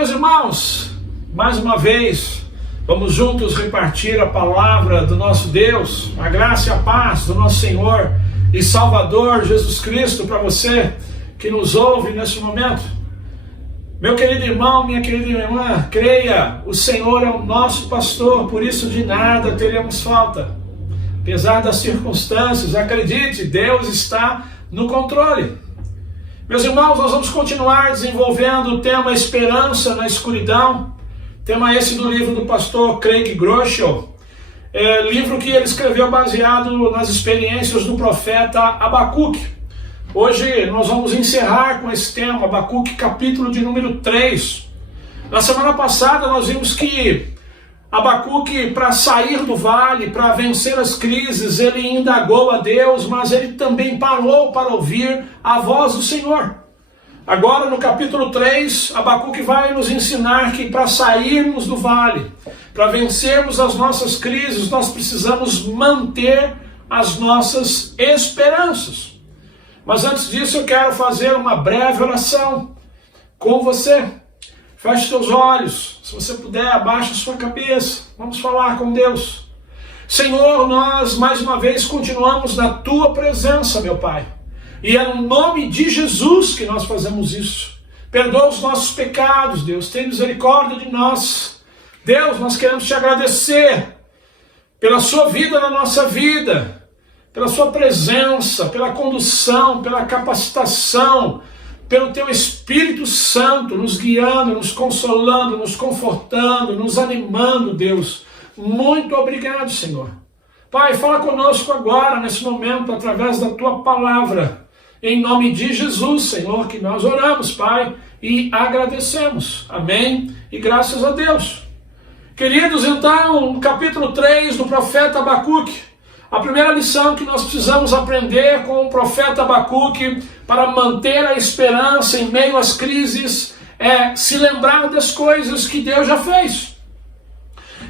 meus irmãos, mais uma vez, vamos juntos repartir a palavra do nosso Deus, a graça e a paz do nosso Senhor e Salvador Jesus Cristo para você que nos ouve nesse momento. Meu querido irmão, minha querida irmã, creia, o Senhor é o nosso pastor, por isso de nada teremos falta. Apesar das circunstâncias, acredite, Deus está no controle. Meus irmãos, nós vamos continuar desenvolvendo o tema Esperança na Escuridão, tema esse do livro do pastor Craig Groeschel, livro que ele escreveu baseado nas experiências do profeta Abacuque. Hoje nós vamos encerrar com esse tema, Abacuque capítulo de número 3. Na semana passada nós vimos que Abacuque, para sair do vale, para vencer as crises, ele indagou a Deus, mas ele também parou para ouvir a voz do Senhor. Agora, no capítulo 3, Abacuque vai nos ensinar que para sairmos do vale, para vencermos as nossas crises, nós precisamos manter as nossas esperanças. Mas antes disso, eu quero fazer uma breve oração com você. Feche seus olhos, se você puder, abaixe a sua cabeça, vamos falar com Deus. Senhor, nós mais uma vez continuamos na Tua presença, meu Pai. E é no nome de Jesus que nós fazemos isso. Perdoa os nossos pecados, Deus, tem misericórdia de nós. Deus, nós queremos Te agradecer pela Sua vida na nossa vida, pela Sua presença, pela condução, pela capacitação, pelo Teu Espírito Santo nos guiando, nos consolando, nos confortando, nos animando, Deus. Muito obrigado, Senhor. Pai, fala conosco agora, nesse momento, através da Tua palavra. Em nome de Jesus, Senhor, que nós oramos, Pai, e agradecemos. Amém? E graças a Deus. Queridos, então, no capítulo 3 do profeta Abacuque, a primeira lição que nós precisamos aprender com o profeta Abacuque para manter a esperança em meio às crises é se lembrar das coisas que Deus já fez.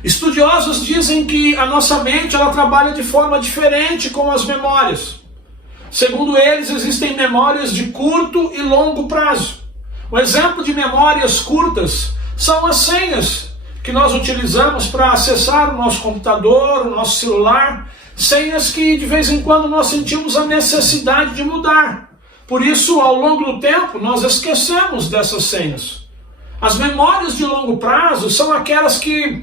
Estudiosos dizem que a nossa mente ela trabalha de forma diferente com as memórias. Segundo eles, existem memórias de curto e longo prazo. Um exemplo de memórias curtas são as senhas que nós utilizamos para acessar o nosso computador, o nosso celular, senhas que de vez em quando nós sentimos a necessidade de mudar. Por isso, ao longo do tempo, nós esquecemos dessas senhas. As memórias de longo prazo são aquelas que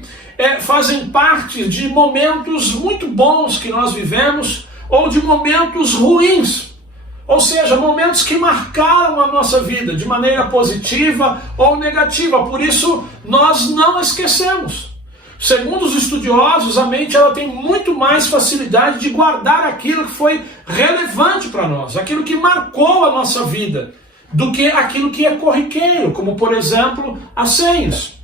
fazem parte de momentos muito bons que nós vivemos ou de momentos ruins. Ou seja, momentos que marcaram a nossa vida de maneira positiva ou negativa. Por isso, nós não esquecemos. Segundo os estudiosos, a mente ela tem muito mais facilidade de guardar aquilo que foi relevante para nós, aquilo que marcou a nossa vida, do que aquilo que é corriqueiro, como por exemplo, as senhas.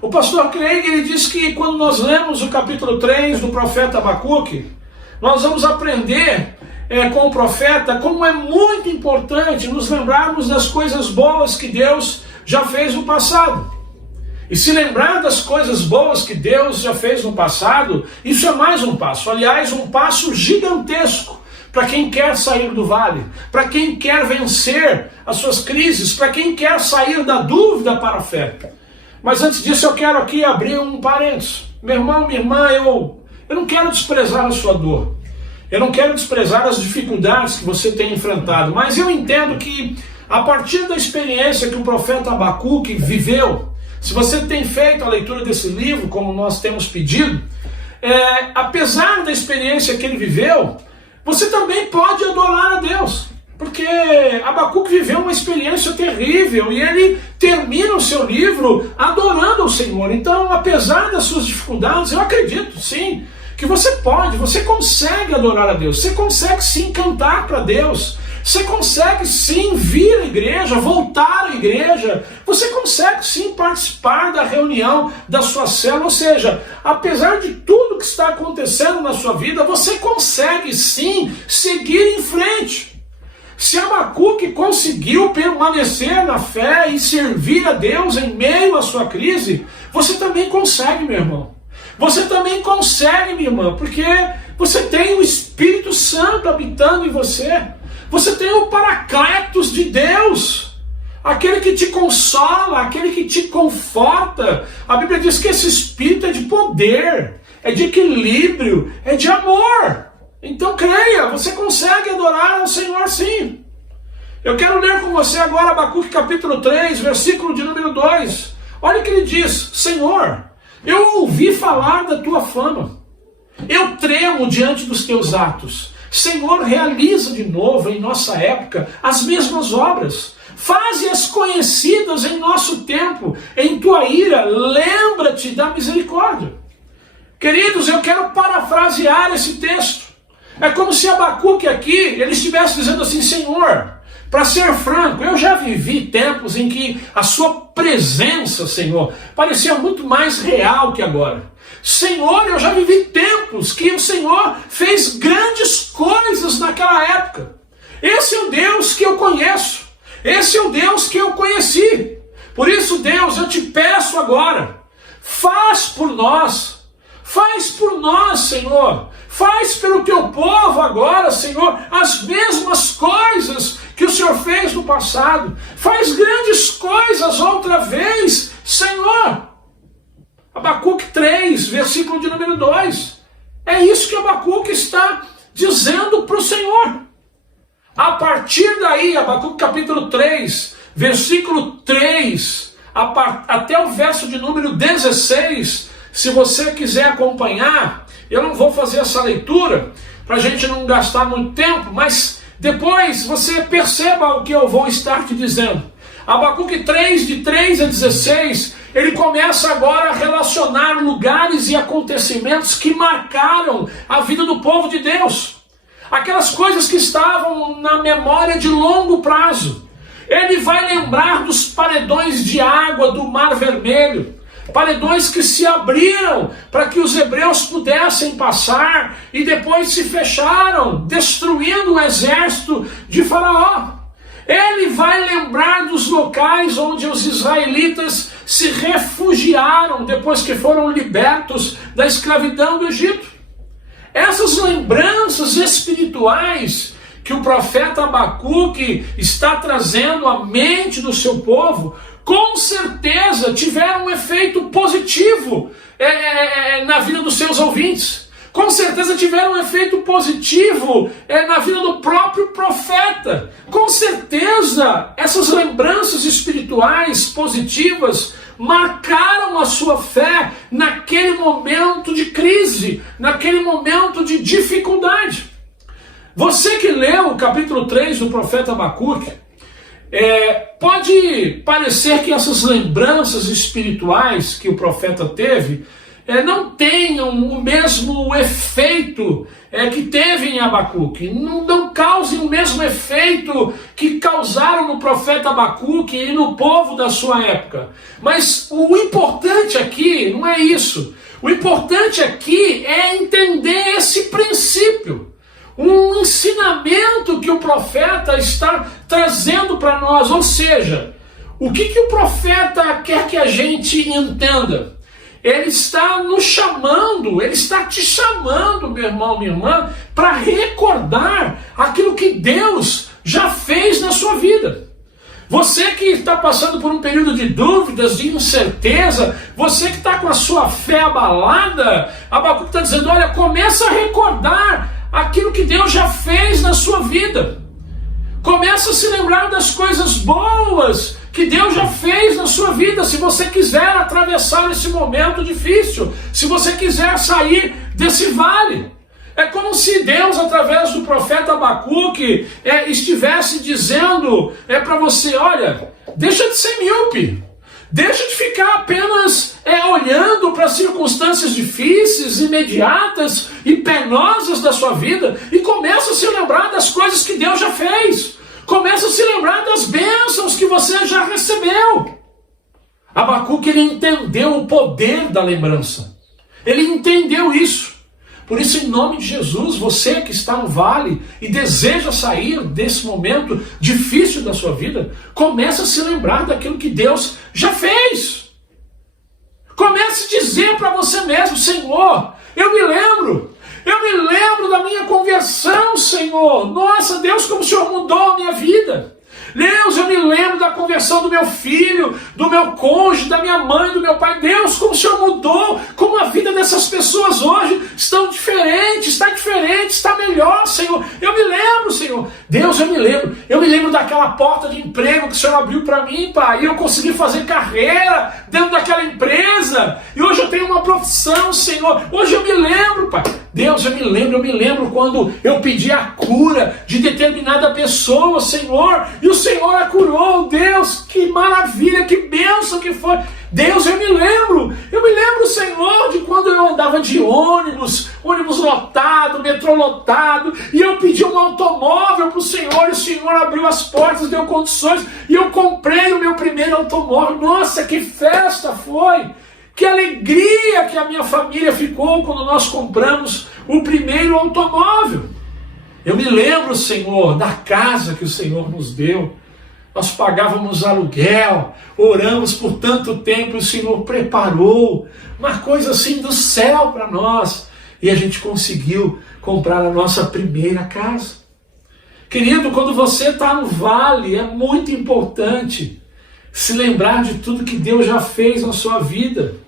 O pastor Craig ele diz que quando nós lemos o capítulo 3 do profeta Abacuque, nós vamos aprender com o profeta como é muito importante nos lembrarmos das coisas boas que Deus já fez no passado. E se lembrar das coisas boas que Deus já fez no passado, isso é mais um passo. Aliás, um passo gigantesco para quem quer sair do vale, para quem quer vencer as suas crises, para quem quer sair da dúvida para a fé. Mas antes disso eu quero aqui abrir um parênteses. Meu irmão, minha irmã, eu não quero desprezar a sua dor. Eu não quero desprezar as dificuldades que você tem enfrentado. Mas eu entendo que a partir da experiência que o profeta Abacuque viveu, se você tem feito a leitura desse livro, como nós temos pedido, apesar da experiência que ele viveu, você também pode adorar a Deus. Porque Abacuque viveu uma experiência terrível e ele termina o seu livro adorando o Senhor. Então, apesar das suas dificuldades, eu acredito, sim, que você consegue adorar a Deus, você consegue sim cantar para Deus, você consegue sim vir à igreja, voltar à igreja, você consegue sim participar da reunião da sua célula, ou seja, apesar de tudo que está acontecendo na sua vida, você consegue sim seguir em frente. Se Abacuque conseguiu permanecer na fé e servir a Deus em meio à sua crise, você também consegue, meu irmão. Você também consegue, minha irmã, porque você tem o Espírito Santo habitando em você. Você tem o Paracletos de Deus. aquele que te consola, aquele que te conforta. A Bíblia diz que esse Espírito é de poder, é de equilíbrio, é de amor. Então creia, você consegue adorar ao Senhor sim. Eu quero ler com você agora Abacuque capítulo 3, versículo de número 2. Olha o que ele diz: Senhor, eu ouvi falar da tua fama, eu tremo diante dos teus atos. Senhor, realiza de novo em nossa época as mesmas obras. Faze-as conhecidas em nosso tempo. Em tua ira, lembra-te da misericórdia. Queridos, eu quero parafrasear esse texto. É como se Abacuque aqui, ele estivesse dizendo assim: Senhor, para ser franco, eu já vivi tempos em que a sua presença, Senhor, parecia muito mais real que agora. Senhor, eu já vivi tempos que o Senhor fez grandes coisas naquela época. Esse é o Deus que eu conheço. Esse é o Deus que eu conheci. Por isso, Deus, eu te peço agora, faz por nós, Senhor. Faz pelo teu povo agora, Senhor, as mesmas coisas que o Senhor fez no passado. Faz grandes coisas outra vez, Senhor. Abacuque 3, versículo de número 2. É isso que Abacuque está dizendo para o Senhor. A partir daí, Abacuque capítulo 3, versículo 3, até o verso de número 16, se você quiser acompanhar, eu não vou fazer essa leitura, para a gente não gastar muito tempo, mas depois você perceba o que eu vou estar te dizendo. Abacuque 3, de 3 a 16, ele começa agora a relacionar lugares e acontecimentos que marcaram a vida do povo de Deus. Aquelas coisas que estavam na memória de longo prazo. Ele vai lembrar dos paredões de água do Mar Vermelho. Paredões que se abriram para que os hebreus pudessem passar e depois se fecharam, destruindo o exército de Faraó. Ele vai lembrar dos locais onde os israelitas se refugiaram depois que foram libertos da escravidão do Egito. Essas lembranças espirituais que o profeta Abacuque está trazendo à mente do seu povo, com certeza tiveram um efeito positivo na vida dos seus ouvintes. Com certeza tiveram um efeito positivo na vida do próprio profeta. Com certeza essas lembranças espirituais positivas marcaram a sua fé naquele momento de crise, naquele momento de dificuldade. Você que leu o capítulo 3 do profeta Abacuque, pode parecer que essas lembranças espirituais que o profeta teve não tenham o mesmo efeito que teve em Abacuque, não causem o mesmo efeito que causaram no profeta Abacuque e no povo da sua época. Mas o importante aqui não é isso. O importante aqui é entender esse princípio. Um ensinamento que o profeta está trazendo para nós. Ou seja, o que o profeta quer que a gente entenda? Ele está nos chamando, ele está te chamando, meu irmão, minha irmã, para recordar aquilo que Deus já fez na sua vida. Você que está passando por um período de dúvidas, de incerteza, você que está com a sua fé abalada, Abacuque está dizendo, olha, começa a recordar aquilo que Deus já fez na sua vida. Começa a se lembrar das coisas boas que Deus já fez na sua vida. Se você quiser atravessar esse momento difícil, se você quiser sair desse vale. É como se Deus, através do profeta Abacuque, estivesse dizendo para você, olha, deixa de ser míope. Deixa de ficar apenas olhando para as circunstâncias difíceis, imediatas e penosas da sua vida e começa a se lembrar das coisas que Deus já fez. Começa a se lembrar das bênçãos que você já recebeu. Abacuque, ele entendeu o poder da lembrança. Ele entendeu isso. Por isso, em nome de Jesus, você que está no vale e deseja sair desse momento difícil da sua vida, comece a se lembrar daquilo que Deus já fez. Comece a dizer para você mesmo, Senhor, eu me lembro da minha conversão, Senhor. Nossa, Deus, como o Senhor mudou a minha vida. Deus, eu me lembro da conversão do meu filho, do meu cônjuge, da minha mãe, do meu pai. Deus, como o Senhor mudou, como a vida dessas pessoas hoje estão diferentes, está melhor, Senhor. Eu me lembro, Senhor. Deus, eu me lembro daquela porta de emprego que o Senhor abriu para mim, Pai, e eu consegui fazer carreira dentro daquela empresa, e hoje eu tenho uma profissão, Senhor. Hoje eu me lembro, Pai. Deus, eu me lembro quando eu pedi a cura de determinada pessoa, Senhor, e o Senhor a curou. Deus, que maravilha, que bênção que foi. Deus, eu me lembro, Senhor, de quando eu andava de ônibus lotado, metrô lotado, e eu pedi um automóvel para o Senhor, e o Senhor abriu as portas, deu condições, e eu comprei o meu primeiro automóvel. Nossa, que festa foi! Que alegria que a minha família ficou quando nós compramos o primeiro automóvel. Eu me lembro, Senhor, da casa que o Senhor nos deu. Nós pagávamos aluguel, oramos por tanto tempo, o Senhor preparou uma coisa assim do céu para nós. E a gente conseguiu comprar a nossa primeira casa. Querido, quando você está no vale, é muito importante se lembrar de tudo que Deus já fez na sua vida.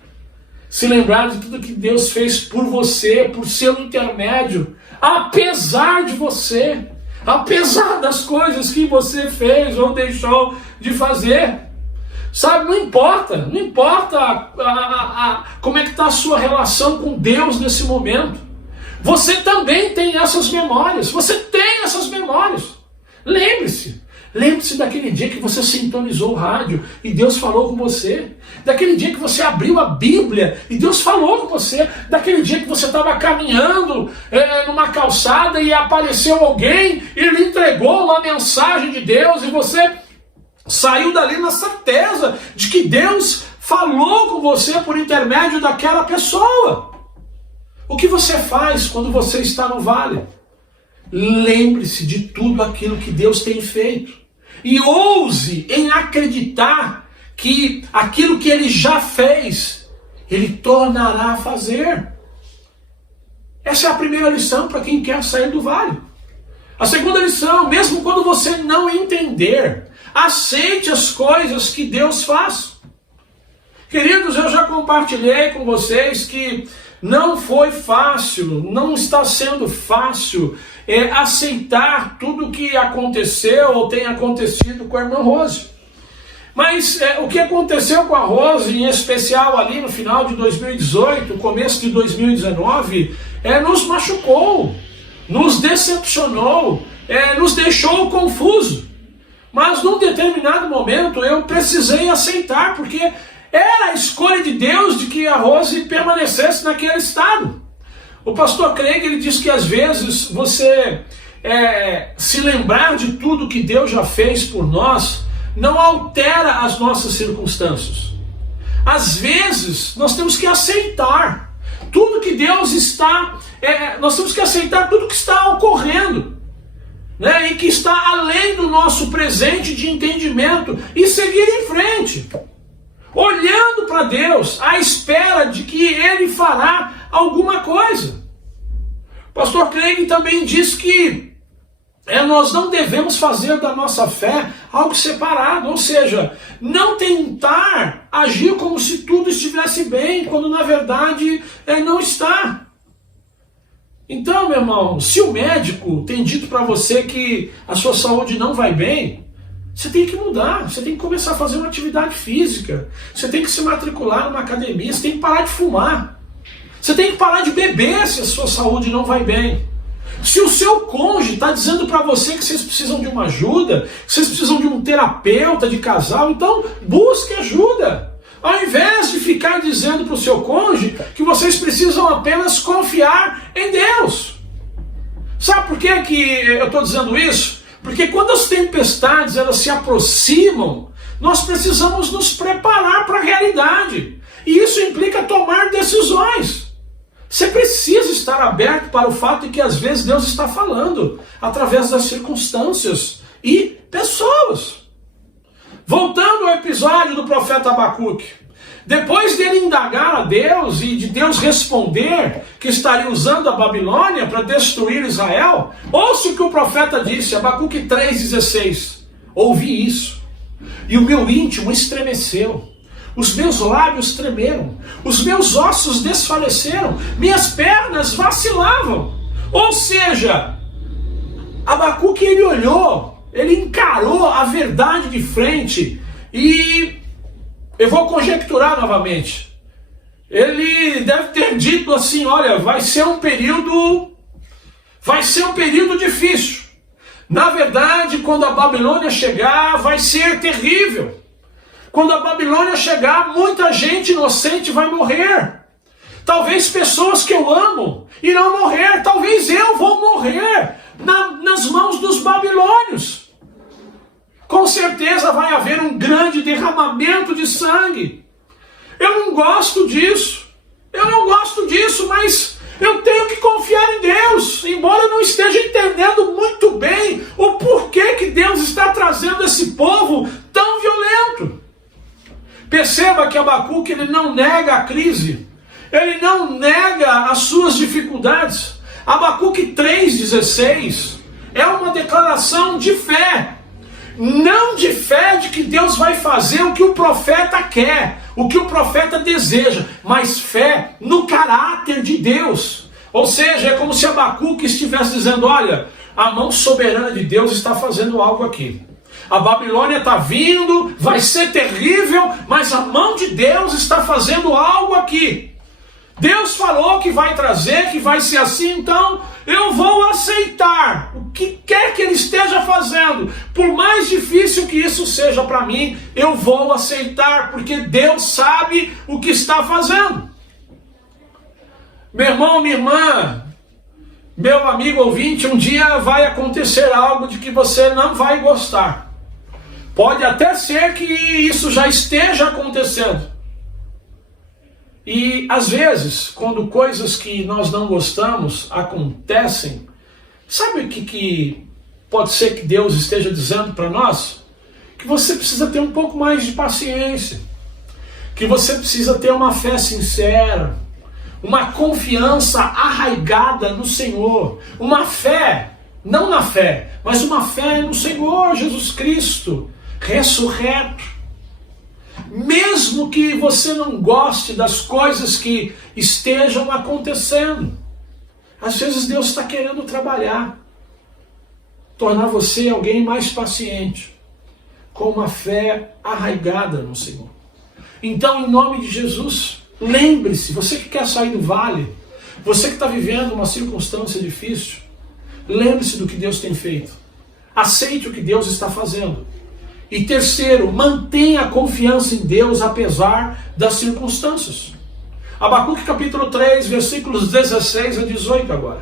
Se lembrar de tudo que Deus fez por você, por seu intermédio, apesar de você, apesar das coisas que você fez ou deixou de fazer. Sabe, não importa como é que está a sua relação com Deus nesse momento. Você também tem essas memórias, Lembre-se daquele dia que você sintonizou o rádio e Deus falou com você. Daquele dia que você abriu a Bíblia e Deus falou com você. Daquele dia que você estava caminhando numa calçada e apareceu alguém e lhe entregou uma mensagem de Deus e você saiu dali na certeza de que Deus falou com você por intermédio daquela pessoa. O que você faz quando você está no vale? Lembre-se de tudo aquilo que Deus tem feito. E ouse em acreditar que aquilo que Ele já fez, Ele tornará a fazer. Essa é a primeira lição para quem quer sair do vale. A segunda lição, mesmo quando você não entender, aceite as coisas que Deus faz. Queridos, eu já compartilhei com vocês que não foi fácil, não está sendo fácil aceitar tudo o que aconteceu ou tem acontecido com a irmã Rose. Mas o que aconteceu com a Rose, em especial ali no final de 2018, começo de 2019, nos machucou, nos decepcionou, nos deixou confuso. Mas num determinado momento eu precisei aceitar, porque era a escolha de Deus de que a Rose permanecesse naquele estado. O pastor Craig, ele diz que às vezes você se lembrar de tudo que Deus já fez por nós não altera as nossas circunstâncias. Às vezes nós temos que aceitar tudo que Deus está, nós temos que aceitar tudo que está ocorrendo, né? E que está além do nosso presente de entendimento e seguir em frente, olhando para Deus, à espera de que Ele fará alguma coisa. O pastor Craig também diz que nós não devemos fazer da nossa fé algo separado, ou seja, não tentar agir como se tudo estivesse bem, quando na verdade não está. Então, meu irmão, se o médico tem dito para você que a sua saúde não vai bem, você tem que mudar, você tem que começar a fazer uma atividade física, você tem que se matricular numa academia, você tem que parar de fumar, você tem que parar de beber se a sua saúde não vai bem. Se o seu cônjuge está dizendo para você que vocês precisam de uma ajuda, que vocês precisam de um terapeuta de casal, então busque ajuda. Ao invés de ficar dizendo para o seu cônjuge que vocês precisam apenas confiar em Deus. Sabe por que eu estou dizendo isso? Porque quando as tempestades elas se aproximam, nós precisamos nos preparar para a realidade. E isso implica tomar decisões. Você precisa estar aberto para o fato de que às vezes Deus está falando através das circunstâncias e pessoas. Voltando ao episódio do profeta Abacuque, depois dele indagar a Deus e de Deus responder que estaria usando a Babilônia para destruir Israel, ouça o que o profeta disse, Abacuque 3,16. ouvi isso, e o meu íntimo estremeceu, os meus lábios tremeram, os meus ossos desfaleceram, minhas pernas vacilavam. Ou seja, Abacuque, ele olhou, ele encarou a verdade de frente, e eu vou conjecturar novamente. Ele deve ter dito assim: olha, vai ser um período difícil. Na verdade, quando a Babilônia chegar, vai ser terrível. Quando a Babilônia chegar, muita gente inocente vai morrer. Talvez pessoas que eu amo irão morrer. Talvez eu vou morrer nas mãos dos babilônios. Com certeza vai haver um grande derramamento de sangue. Eu não gosto disso, mas eu tenho que confiar em Deus, embora eu não esteja entendendo muito bem o porquê que Deus está trazendo esse povo tão violento. Perceba que Abacuque, ele não nega a crise, ele não nega as suas dificuldades. Abacuque 3,16 é uma declaração de fé. Não de fé de que Deus vai fazer o que o profeta quer, o que o profeta deseja, mas fé no caráter de Deus. Ou seja, é como se Abacuque estivesse dizendo: olha, a mão soberana de Deus está fazendo algo aqui. A Babilônia está vindo, vai ser terrível, mas a mão de Deus está fazendo algo aqui. Deus falou que vai trazer, que vai ser assim, então eu vou aceitar o que quer que Ele esteja fazendo. Por mais difícil que isso seja para mim, eu vou aceitar, porque Deus sabe o que está fazendo. Meu irmão, minha irmã, meu amigo ouvinte, um dia vai acontecer algo de que você não vai gostar. Pode até ser que isso já esteja acontecendo. E às vezes, quando coisas que nós não gostamos acontecem, sabe o que pode ser que Deus esteja dizendo para nós? Que você precisa ter um pouco mais de paciência, que você precisa ter uma fé sincera, uma confiança arraigada no Senhor, uma fé, não na fé, mas uma fé no Senhor Jesus Cristo, ressurreto. Mesmo que você não goste das coisas que estejam acontecendo, às vezes Deus está querendo trabalhar, tornar você alguém mais paciente, com uma fé arraigada no Senhor. Então, em nome de Jesus, lembre-se, você que quer sair do vale, você que está vivendo uma circunstância difícil, lembre-se do que Deus tem feito. Aceite o que Deus está fazendo. E terceiro, mantenha a confiança em Deus apesar das circunstâncias. Abacuque capítulo 3, versículos 16 a 18 agora.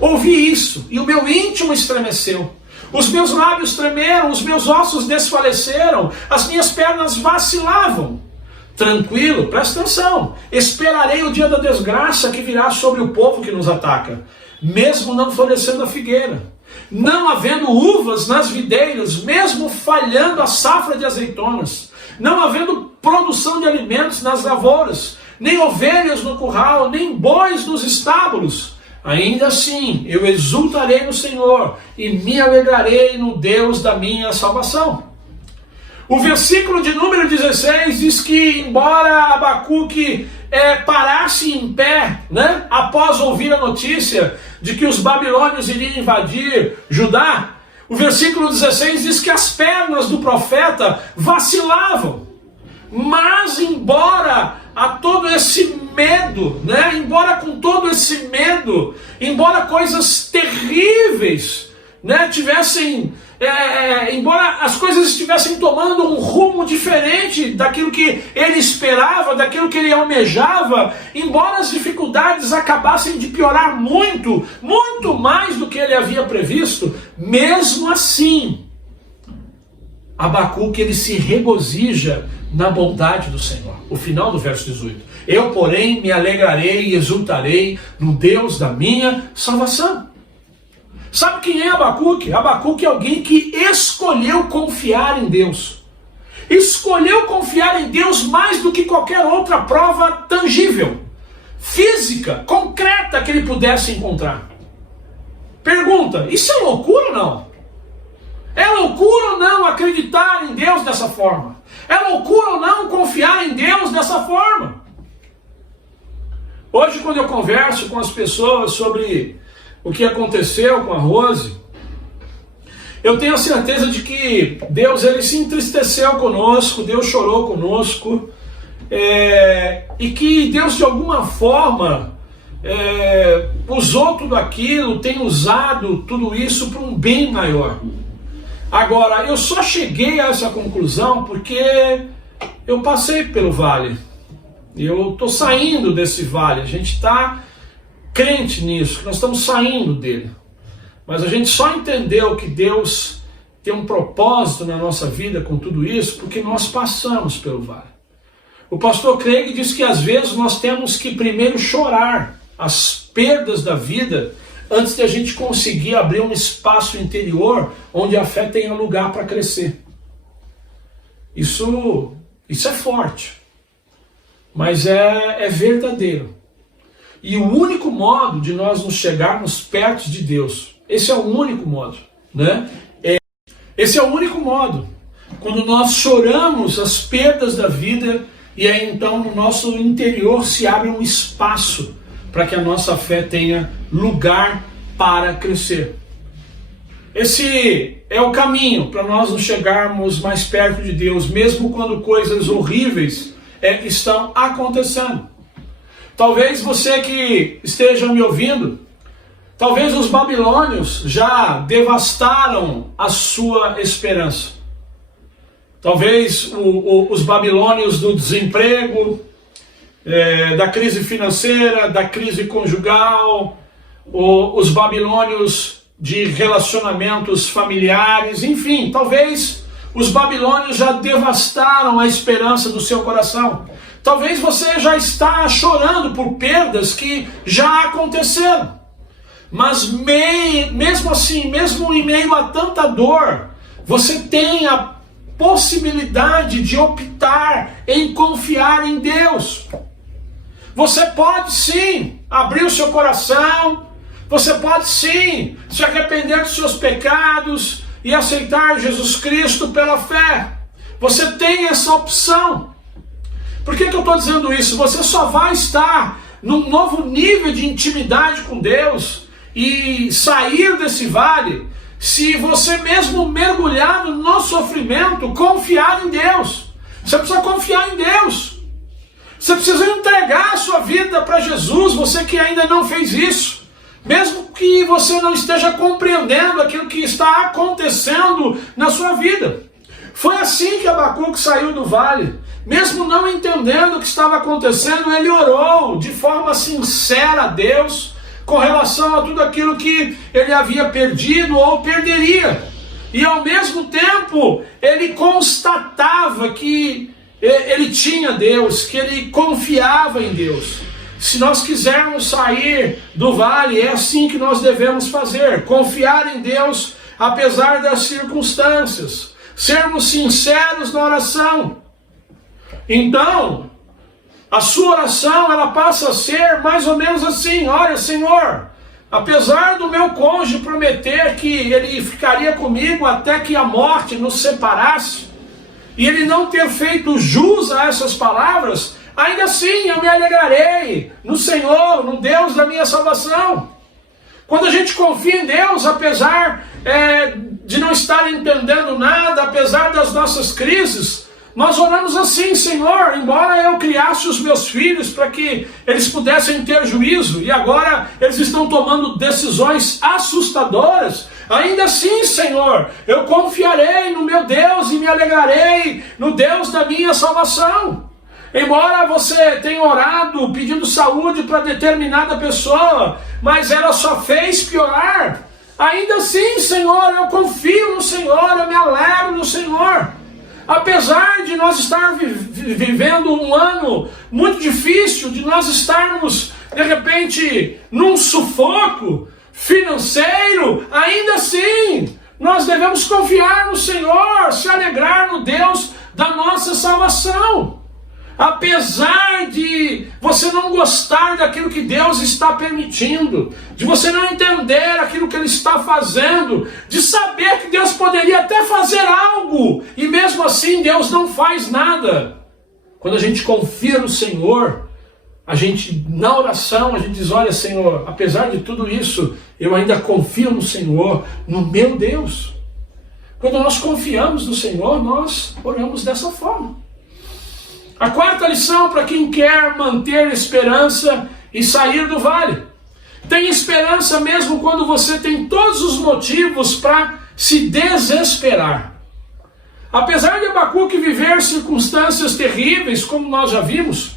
Ouvi isso, e o meu íntimo estremeceu. Os meus lábios tremeram, os meus ossos desfaleceram, as minhas pernas vacilavam. Tranquilo, presta atenção. Esperarei o dia da desgraça que virá sobre o povo que nos ataca, mesmo não florescendo a figueira, não havendo uvas nas videiras, mesmo falhando a safra de azeitonas, não havendo produção de alimentos nas lavouras, nem ovelhas no curral, nem bois nos estábulos. Ainda assim, eu exultarei no Senhor e me alegrarei no Deus da minha salvação. O versículo de número 16 diz que, embora Abacuque parasse em pé, após ouvir a notícia de que os babilônios iriam invadir Judá, o versículo 16 diz que as pernas do profeta vacilavam. Mas embora a todo esse medo, embora com todo esse medo, embora coisas terríveis embora as coisas estivessem tomando um rumo diferente daquilo que ele esperava, daquilo que ele almejava, embora as dificuldades acabassem de piorar muito, muito mais do que ele havia previsto, mesmo assim, Abacuque, ele se regozija na bondade do Senhor. O final do verso 18. Eu, porém, me alegrarei e exultarei no Deus da minha salvação. Sabe quem é Abacuque? Abacuque é alguém que escolheu confiar em Deus. Escolheu confiar em Deus mais do que qualquer outra prova tangível, física, concreta que ele pudesse encontrar. Pergunta, isso é loucura ou não? É loucura ou não acreditar em Deus dessa forma? É loucura ou não confiar em Deus dessa forma? Hoje, quando eu converso com as pessoas sobre o que aconteceu com a Rose, eu tenho a certeza de que Deus ele se entristeceu conosco, Deus chorou conosco, e que Deus de alguma forma usou tudo aquilo, tem usado tudo isso para um bem maior. Agora, eu só cheguei a essa conclusão porque eu passei pelo vale. Eu estou saindo desse vale. A gente está crente nisso, que nós estamos saindo dele. Mas a gente só entendeu que Deus tem um propósito na nossa vida com tudo isso porque nós passamos pelo vale. O pastor Craig diz que às vezes nós temos que primeiro chorar as perdas da vida antes de a gente conseguir abrir um espaço interior onde a fé tenha lugar para crescer. Isso é forte, mas é verdadeiro. E o único modo de nós nos chegarmos perto de Deus, esse é o único modo, né? Esse é o único modo. Quando nós choramos as perdas da vida, e aí então no nosso interior se abre um espaço para que a nossa fé tenha lugar para crescer. Esse é o caminho para nós nos chegarmos mais perto de Deus, mesmo quando coisas horríveis estão acontecendo. Talvez você que esteja me ouvindo, talvez os babilônios já devastaram a sua esperança. Talvez os babilônios do desemprego, da crise financeira, da crise conjugal, os babilônios de relacionamentos familiares, enfim, talvez os babilônios já devastaram a esperança do seu coração. Talvez você já está chorando por perdas que já aconteceram. Mas mesmo assim, mesmo em meio a tanta dor, você tem a possibilidade de optar em confiar em Deus. Você pode sim abrir o seu coração, você pode sim se arrepender dos seus pecados e aceitar Jesus Cristo pela fé. Você tem essa opção. Por que eu estou dizendo isso? Você só vai estar num novo nível de intimidade com Deus e sair desse vale se você mesmo mergulhado no sofrimento, confiar em Deus. Você precisa confiar em Deus. Você precisa entregar a sua vida para Jesus, você que ainda não fez isso. Mesmo que você não esteja compreendendo aquilo que está acontecendo na sua vida. Foi assim que Abacuque saiu do vale. Mesmo não entendendo o que estava acontecendo, ele orou de forma sincera a Deus com relação a tudo aquilo que ele havia perdido ou perderia. E ao mesmo tempo, ele constatava que ele tinha Deus, que ele confiava em Deus. Se nós quisermos sair do vale, é assim que nós devemos fazer. Confiar em Deus, apesar das circunstâncias. Sermos sinceros na oração. Então, a sua oração, ela passa a ser mais ou menos assim: olha, Senhor, apesar do meu cônjuge prometer que ele ficaria comigo até que a morte nos separasse, e ele não ter feito jus a essas palavras, ainda assim eu me alegrarei no Senhor, no Deus da minha salvação. Quando a gente confia em Deus, apesar de não estar entendendo nada, apesar das nossas crises, nós oramos assim: Senhor, embora eu criasse os meus filhos para que eles pudessem ter juízo, e agora eles estão tomando decisões assustadoras, ainda assim, Senhor, eu confiarei no meu Deus e me alegrarei no Deus da minha salvação. Embora você tenha orado pedindo saúde para determinada pessoa, mas ela só fez piorar, ainda assim, Senhor, eu confio no Senhor, eu me alegro no Senhor. Apesar de nós estarmos vivendo um ano muito difícil, de nós estarmos, de repente, num sufoco financeiro, ainda assim, nós devemos confiar no Senhor, se alegrar no Deus da nossa salvação. Apesar de você não gostar daquilo que Deus está permitindo, de você não entender aquilo que Ele está fazendo, de saber que Deus poderia até fazer algo, e mesmo assim Deus não faz nada. Quando a gente confia no Senhor, a gente, na oração, a gente diz, olha Senhor, apesar de tudo isso, eu ainda confio no Senhor, no meu Deus. Quando nós confiamos no Senhor, nós oramos dessa forma. A quarta lição para quem quer manter esperança e sair do vale. Tem esperança mesmo quando você tem todos os motivos para se desesperar. Apesar de Abacuque viver circunstâncias terríveis, como nós já vimos,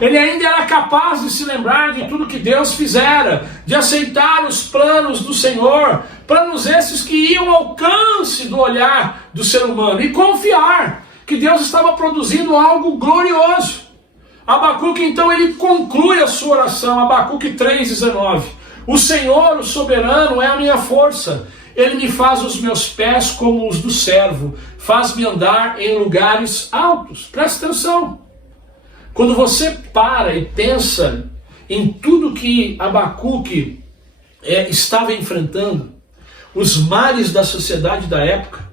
ele ainda era capaz de se lembrar de tudo que Deus fizera, de aceitar os planos do Senhor, planos esses que iam ao alcance do olhar do ser humano, e confiar que Deus estava produzindo algo glorioso. Abacuque então ele conclui a sua oração, Abacuque 3,19. O Senhor, o soberano, é a minha força. Ele me faz os meus pés como os do servo, faz-me andar em lugares altos. Presta atenção. Quando você para e pensa em tudo que Abacuque estava enfrentando, os males da sociedade da época,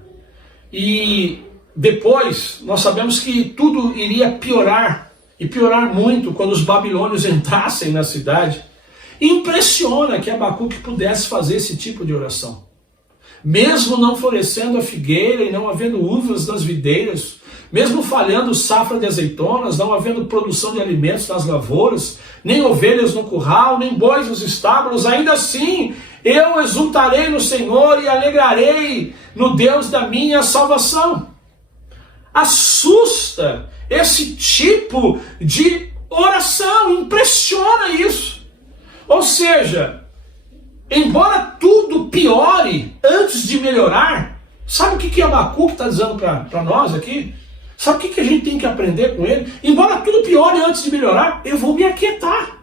e depois nós sabemos que tudo iria piorar, e piorar muito quando os babilônios entrassem na cidade, impressiona que Abacuque pudesse fazer esse tipo de oração. Mesmo não florescendo a figueira e não havendo uvas nas videiras, mesmo falhando safra de azeitonas, não havendo produção de alimentos nas lavouras, nem ovelhas no curral, nem bois nos estábulos, ainda assim eu exultarei no Senhor e alegrarei no Deus da minha salvação. Assusta esse tipo de oração, impressiona isso. Ou seja, embora tudo piore antes de melhorar, sabe o que Abacuque está dizendo para nós aqui? Sabe o que a gente tem que aprender com ele? Embora tudo piore antes de melhorar, eu vou me aquietar.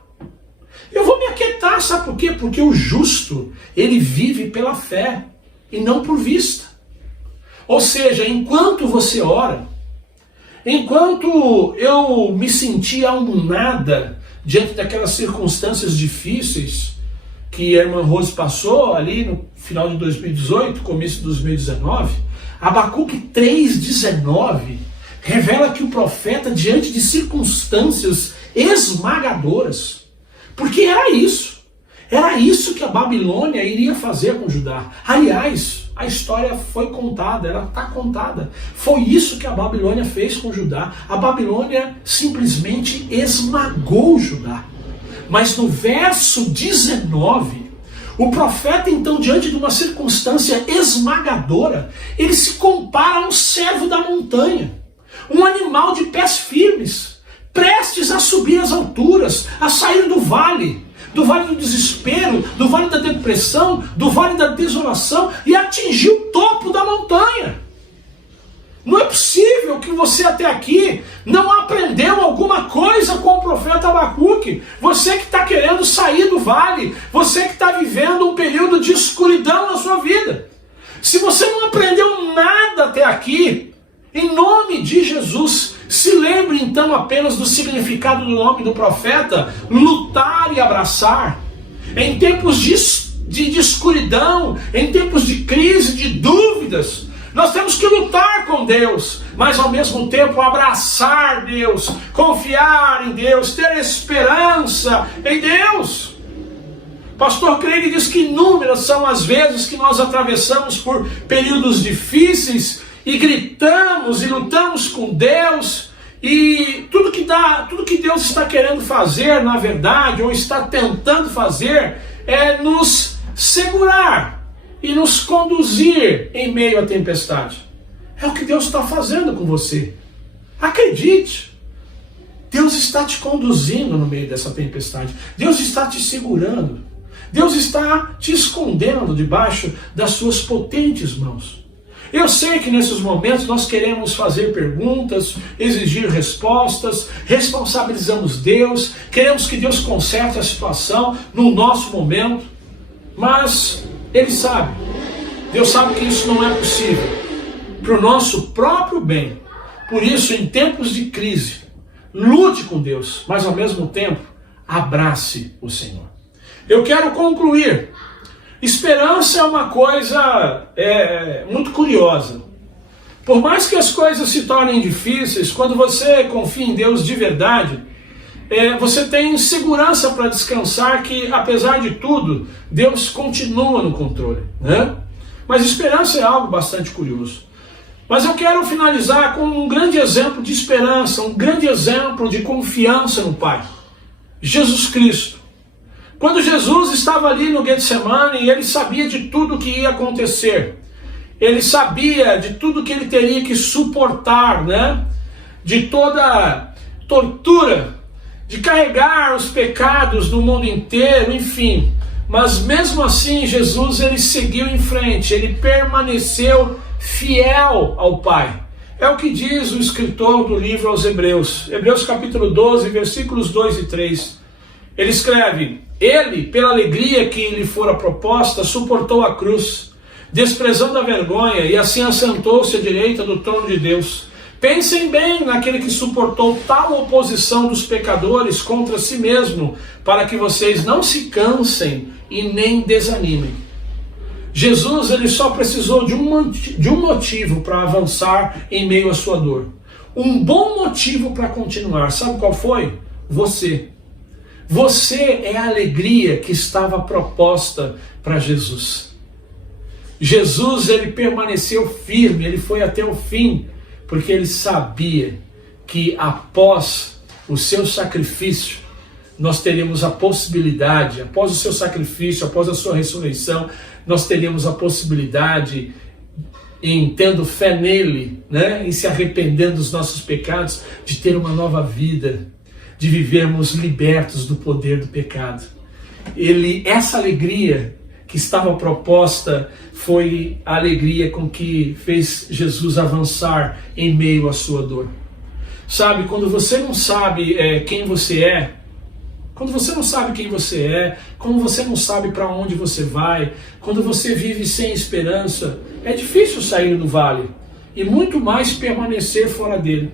Eu vou me aquietar, sabe por quê? Porque o justo, ele vive pela fé e não por vista. Ou seja, enquanto você ora, enquanto eu me sentia um nada diante daquelas circunstâncias difíceis que a irmã Rose passou ali no final de 2018, começo de 2019, Abacuque 3,19 revela que o profeta, diante de circunstâncias esmagadoras, porque era isso que a Babilônia iria fazer com Judá. Aliás, a história foi contada, ela está contada. Foi isso que a Babilônia fez com Judá. A Babilônia simplesmente esmagou Judá. Mas no verso 19, o profeta então, diante de uma circunstância esmagadora, ele se compara a um servo da montanha, um animal de pés firmes, prestes a subir as alturas, a sair do vale do desespero, do vale da depressão, do vale da desolação, e atingir o topo da montanha. Não é possível que você até aqui não aprendeu alguma coisa com o profeta Abacuque. Você que está querendo sair do vale, você que está vivendo um período de escuridão na sua vida. Se você não aprendeu nada até aqui, em nome de Jesus, se lembre então apenas do significado do nome do profeta: lutar e abraçar. Em tempos de escuridão, em tempos de crise, de dúvidas, nós temos que lutar com Deus, mas ao mesmo tempo abraçar Deus, confiar em Deus, ter esperança em Deus. Pastor Craig diz que inúmeras são as vezes que nós atravessamos por períodos difíceis e gritamos e lutamos com Deus, e tudo que Deus está querendo fazer, na verdade, ou está tentando fazer, é nos segurar e nos conduzir em meio à tempestade. É o que Deus está fazendo com você. Acredite, Deus está te conduzindo no meio dessa tempestade. Deus está te segurando. Deus está te escondendo debaixo das suas potentes mãos. Eu sei que nesses momentos nós queremos fazer perguntas, exigir respostas, responsabilizamos Deus, queremos que Deus conserte a situação no nosso momento, mas Ele sabe, Deus sabe que isso não é possível, para o nosso próprio bem. Por isso, em tempos de crise, lute com Deus, mas ao mesmo tempo, abrace o Senhor. Eu quero concluir. Esperança é uma coisa muito curiosa. Por mais que as coisas se tornem difíceis, quando você confia em Deus de verdade, você tem segurança para descansar que, apesar de tudo, Deus continua no controle, né? Mas esperança é algo bastante curioso. Mas eu quero finalizar com um grande exemplo de esperança, um grande exemplo de confiança no Pai. Jesus Cristo. Quando Jesus estava ali no Getsemane, ele sabia de tudo que ia acontecer. Ele sabia de tudo que ele teria que suportar, né? De toda tortura, de carregar os pecados do mundo inteiro, enfim. Mas mesmo assim, Jesus, ele seguiu em frente, ele permaneceu fiel ao Pai. É o que diz o escritor do livro aos Hebreus. Hebreus capítulo 12, versículos 2 e 3. Ele escreve: ele, pela alegria que lhe fora proposta, suportou a cruz, desprezando a vergonha, e assim assentou-se à direita do trono de Deus. Pensem bem naquele que suportou tal oposição dos pecadores contra si mesmo, para que vocês não se cansem e nem desanimem. Jesus, ele só precisou de um motivo para avançar em meio à sua dor. Um bom motivo para continuar. Sabe qual foi? Você. Você é a alegria que estava proposta para Jesus. Jesus, ele permaneceu firme, ele foi até o fim, porque ele sabia que após o seu sacrifício, nós teríamos a possibilidade, após o seu sacrifício, após a sua ressurreição, nós teríamos a possibilidade, em tendo fé nele, né, em se arrependendo dos nossos pecados, de ter uma nova vida, de vivermos libertos do poder do pecado. Essa alegria que estava proposta foi a alegria com que fez Jesus avançar em meio à sua dor. Sabe, quando você não sabe quem você é, quando você não sabe quem você é, quando você não sabe para onde você vai, quando você vive sem esperança, é difícil sair do vale e muito mais permanecer fora dele.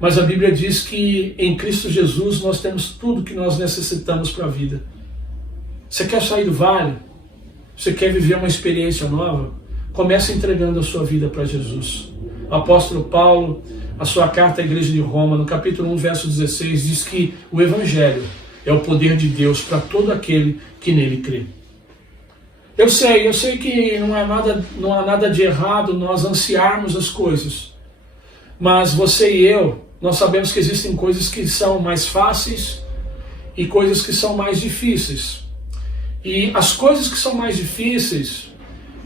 Mas a Bíblia diz que em Cristo Jesus nós temos tudo que nós necessitamos para a vida. Você quer sair do vale? Você quer viver uma experiência nova? Comece entregando a sua vida para Jesus. O apóstolo Paulo, a sua carta à igreja de Roma, no capítulo 1, verso 16, diz que o Evangelho é o poder de Deus para todo aquele que nele crê. Eu sei que não há nada de errado nós ansiarmos as coisas. Mas você e eu, nós sabemos que existem coisas que são mais fáceis e coisas que são mais difíceis. E as coisas que são mais difíceis,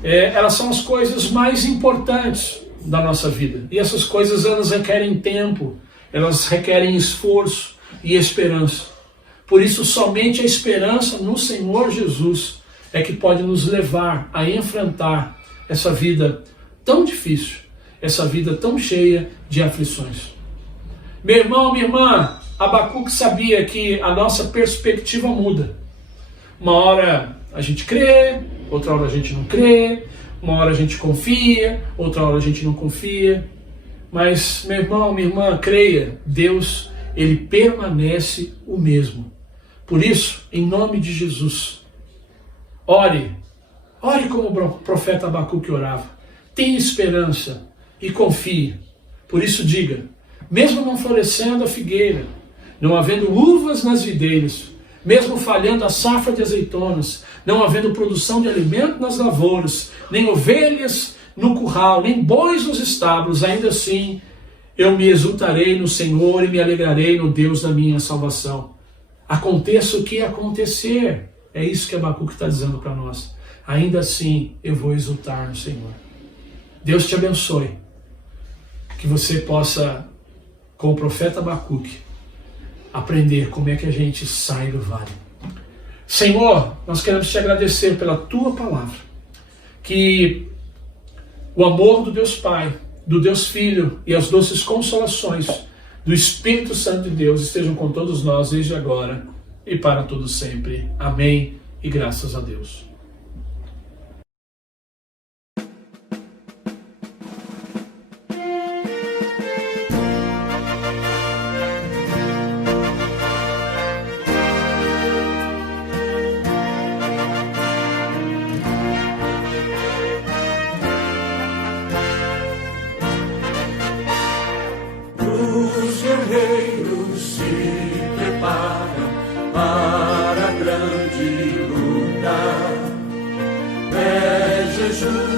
elas são as coisas mais importantes da nossa vida. E essas coisas, elas requerem tempo, elas requerem esforço e esperança. Por isso, somente a esperança no Senhor Jesus é que pode nos levar a enfrentar essa vida tão difícil, essa vida tão cheia de aflições. Meu irmão, minha irmã, Abacuque sabia que a nossa perspectiva muda. Uma hora a gente crê, outra hora a gente não crê, uma hora a gente confia, outra hora a gente não confia. Mas, meu irmão, minha irmã, creia, Deus, ele permanece o mesmo. Por isso, em nome de Jesus, ore como o profeta Abacuque orava. Tenha esperança e confie. Por isso diga, mesmo não florescendo a figueira, não havendo uvas nas videiras, mesmo falhando a safra de azeitonas, não havendo produção de alimento nas lavouras, nem ovelhas no curral, nem bois nos estábulos, ainda assim eu me exultarei no Senhor e me alegrarei no Deus da minha salvação. Aconteça o que acontecer, é isso que Abacuque está dizendo para nós. Ainda assim eu vou exultar no Senhor. Deus te abençoe. Que você possa, com o profeta Abacuque, aprender como é que a gente sai do vale. Senhor, nós queremos te agradecer pela tua palavra. Que o amor do Deus Pai, do Deus Filho e as doces consolações do Espírito Santo de Deus estejam com todos nós desde agora e para todo sempre. Amém e graças a Deus. ajuda.